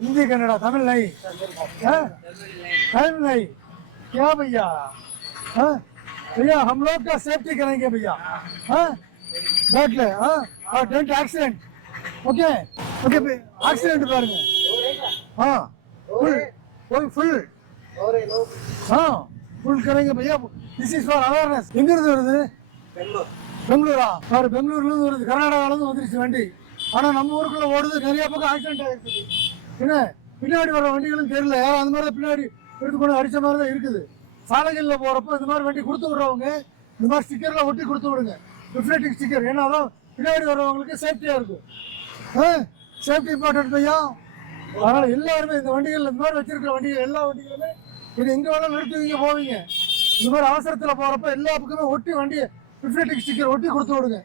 हिंदी कन्नड़ा तमिल नहीं, तमिल नहीं क्या भैया? भैया हम लोग का सेफ्टी करेंगे भैया। बैठ ले। और don't accident. Okay okay accident பாருங்க। फुल फुल करेंगे भैया। This is for awareness. எங்க இருந்து வருது? பெங்களூரா? சார் பெங்களூர்ல இருந்து வருது, கர்நாடகால இருந்து வந்துருச்சு வண்டி. ஆனா நம்ம ஊருக்குள்ள ஓடுது, நிறைய பக்கம் ஆக்சிடென்ட் ஆயிருக்கு. என்ன பின்னாடி வர வண்டிகளும் தெரியல, யாரும் அந்த மாதிரி பின்னாடி எடுத்துக்கொண்டு அடிச்ச மாதிரி தான் இருக்குது. சாலைகள்ல போறப்ப இந்த மாதிரி வண்டி கொடுத்து விடுறவங்க இந்த மாதிரி ஸ்டிக்கர்லாம் ஒட்டி கொடுத்து விடுங்க, ரிஃப்ளெக்டிங் ஸ்டிக்கர். ஏன்னா அதான் பின்னாடி வரவங்களுக்கு சேஃப்டியா இருக்கும். சேஃப்டி இம்பார்ட்டன்ட் பையா. அதனால எல்லாருமே இந்த வண்டிகள், இந்த மாதிரி வச்சிருக்கிற வண்டிகள், எல்லா வண்டிகளுமே இது எங்க வேணாலும் நிறுத்துவீங்க போவீங்க. இந்த மாதிரி அவசரத்துல போறப்ப எல்லா பக்கமே ஒட்டி வண்டியை ரிஃப்ளெக்டிங் ஸ்டிக்கர் ஒட்டி கொடுத்து விடுங்க.